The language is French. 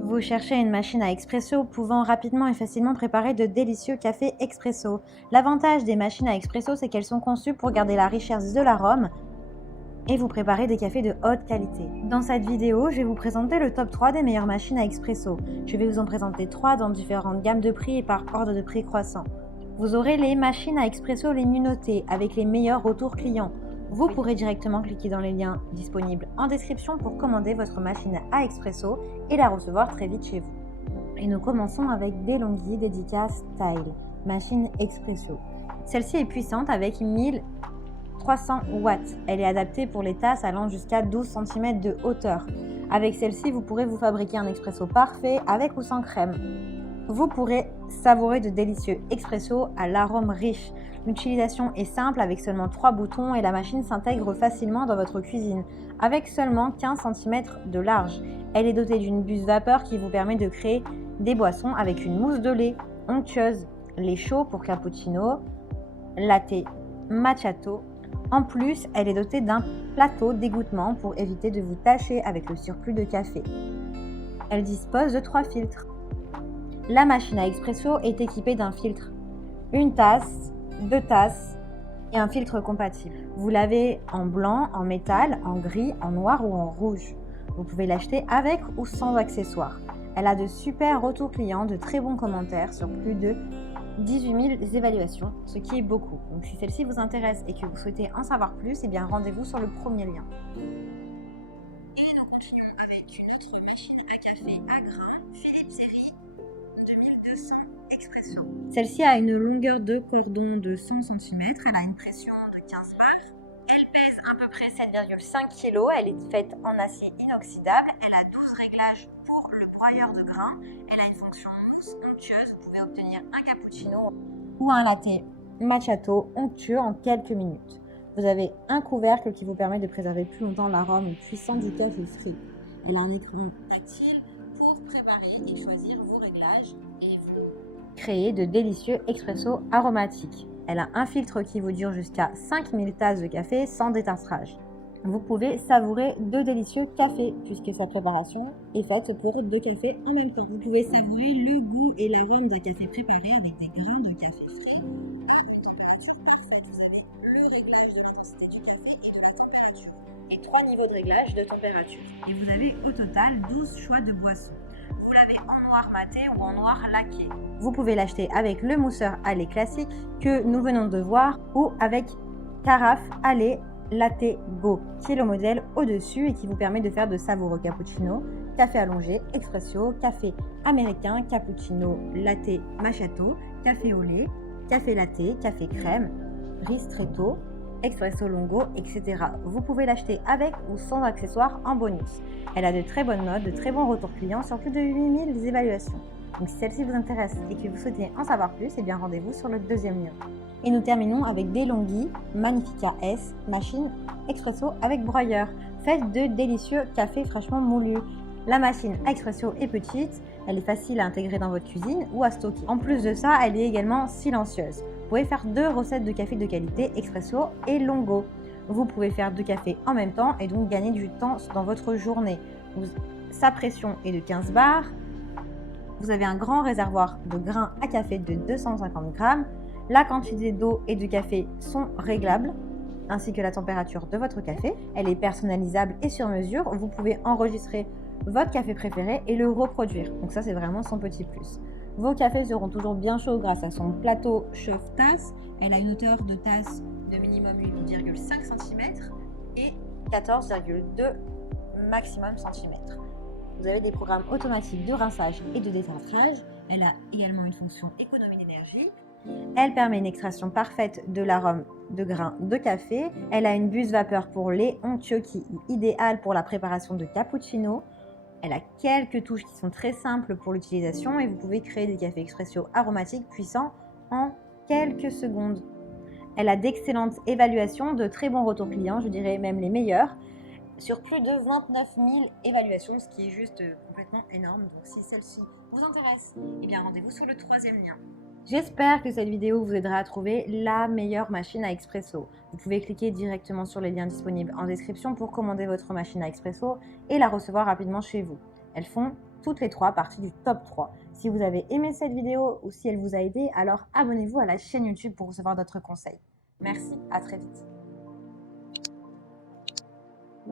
Vous cherchez une machine à expresso pouvant rapidement et facilement préparer de délicieux cafés expresso. L'avantage des machines à expresso, c'est qu'elles sont conçues pour garder la richesse de l'arôme et vous préparer des cafés de haute qualité. Dans cette vidéo, je vais vous présenter le top 3 des meilleures machines à expresso. Je vais vous en présenter 3 dans différentes gammes de prix et par ordre de prix croissant. Vous aurez les machines à expresso les mieux notées avec les meilleurs retours clients. Vous pourrez directement cliquer dans les liens disponibles en description pour commander votre machine à expresso et la recevoir très vite chez vous. Et nous commençons avec DeLonghi Dedica Style, machine expresso. Celle-ci est puissante avec 1300 watts. Elle est adaptée pour les tasses allant jusqu'à 12 cm de hauteur. Avec celle-ci, vous pourrez vous fabriquer un expresso parfait avec ou sans crème. Vous pourrez savourer de délicieux expresso à l'arôme riche. L'utilisation est simple avec seulement 3 boutons et la machine s'intègre facilement dans votre cuisine avec seulement 15 cm de large. Elle est dotée d'une buse vapeur qui vous permet de créer des boissons avec une mousse de lait onctueuse, lait chaud pour cappuccino, latte, macchiato. En plus, elle est dotée d'un plateau d'égouttement pour éviter de vous tacher avec le surplus de café. Elle dispose de 3 filtres. La machine à expresso est équipée d'un filtre, une tasse, 2 tasses et un filtre compatible. Vous l'avez en blanc, en métal, en gris, en noir ou en rouge. Vous pouvez l'acheter avec ou sans accessoires. Elle a de super retours clients, de très bons commentaires sur plus de 18 000 évaluations, ce qui est beaucoup. Donc si celle-ci vous intéresse et que vous souhaitez en savoir plus, eh bien rendez-vous sur le premier lien. Et nous continuons avec une autre machine à café à grains, Philips Série 2200 Expresso. Celle-ci a une longueur de cordon de 100 cm, elle a une pression de 15 bars, elle pèse à peu près 7,5 kg, elle est faite en acier inoxydable, elle a 12 réglages pour le broyeur de grains, elle a une fonction mousse onctueuse, vous pouvez obtenir un cappuccino ou un latte macchiato onctueux en quelques minutes. Vous avez un couvercle qui vous permet de préserver plus longtemps l'arôme puissant du café frit. Elle a un écran tactile pour préparer et choisir vos réglages et vous créer de délicieux expresso aromatiques. Elle a un filtre qui vous dure jusqu'à 5000 tasses de café sans détartrage. Vous pouvez savourer de délicieux cafés puisque sa préparation est faite pour 2 cafés en même temps. Vous pouvez savourer le goût et l'arôme d'un café préparé avec des grains de café frais à une température parfaite. Vous avez le réglage de l'intensité du café et de la température et 3 niveaux de réglage de température. Et vous avez au total 12 choix de boissons. Vous l'avez en noir maté ou en noir laqué. Vous pouvez l'acheter avec le mousseur à lait classique que nous venons de voir ou avec carafe à lait Latte Go, qui est le modèle au-dessus et qui vous permet de faire de savoureux cappuccino, café allongé, expresso, café américain, cappuccino, latte macchiato, café au lait, café latte, café crème, ristretto, expresso longo, etc. Vous pouvez l'acheter avec ou sans accessoires en bonus. Elle a de très bonnes notes, de très bons retours clients sur plus de 8000 évaluations. Donc si celle-ci vous intéresse et que vous souhaitez en savoir plus, eh bien rendez-vous sur le deuxième lien. Et nous terminons avec DeLonghi Magnifica S, machine expresso avec broyeur, faite de délicieux cafés fraîchement moulus. La machine à expresso est petite, elle est facile à intégrer dans votre cuisine ou à stocker. En plus de ça, elle est également silencieuse. Vous pouvez faire 2 recettes de café de qualité expresso et longo. Vous pouvez faire 2 cafés en même temps et donc gagner du temps dans votre journée. Sa pression est de 15 bars. Vous avez un grand réservoir de grains à café de 250 grammes. La quantité d'eau et de café sont réglables, ainsi que la température de votre café. Elle est personnalisable et sur mesure. Vous pouvez enregistrer votre café préféré et le reproduire. Donc ça, c'est vraiment son petit plus. Vos cafés seront toujours bien chauds grâce à son plateau chauffe-tasse. Elle a une hauteur de tasse de minimum 8,5 cm et 14,2 maximum cm. Vous avez des programmes automatiques de rinçage et de détartrage. Elle a également une fonction économie d'énergie. Elle permet une extraction parfaite de l'arôme de grains de café. Elle a une buse vapeur pour lait onctueux qui est idéale pour la préparation de cappuccino. Elle a quelques touches qui sont très simples pour l'utilisation et vous pouvez créer des cafés expresso aromatiques puissants en quelques secondes. Elle a d'excellentes évaluations, de très bons retours clients, je dirais même les meilleurs, sur plus de 29 000 évaluations, ce qui est juste complètement énorme. Donc si celle-ci vous intéresse, eh bien rendez-vous sur le troisième lien. J'espère que cette vidéo vous aidera à trouver la meilleure machine à expresso. Vous pouvez cliquer directement sur les liens disponibles en description pour commander votre machine à expresso et la recevoir rapidement chez vous. Elles font toutes les 3 parties du top 3. Si vous avez aimé cette vidéo ou si elle vous a aidé, alors abonnez-vous à la chaîne YouTube pour recevoir d'autres conseils. Merci, à très vite.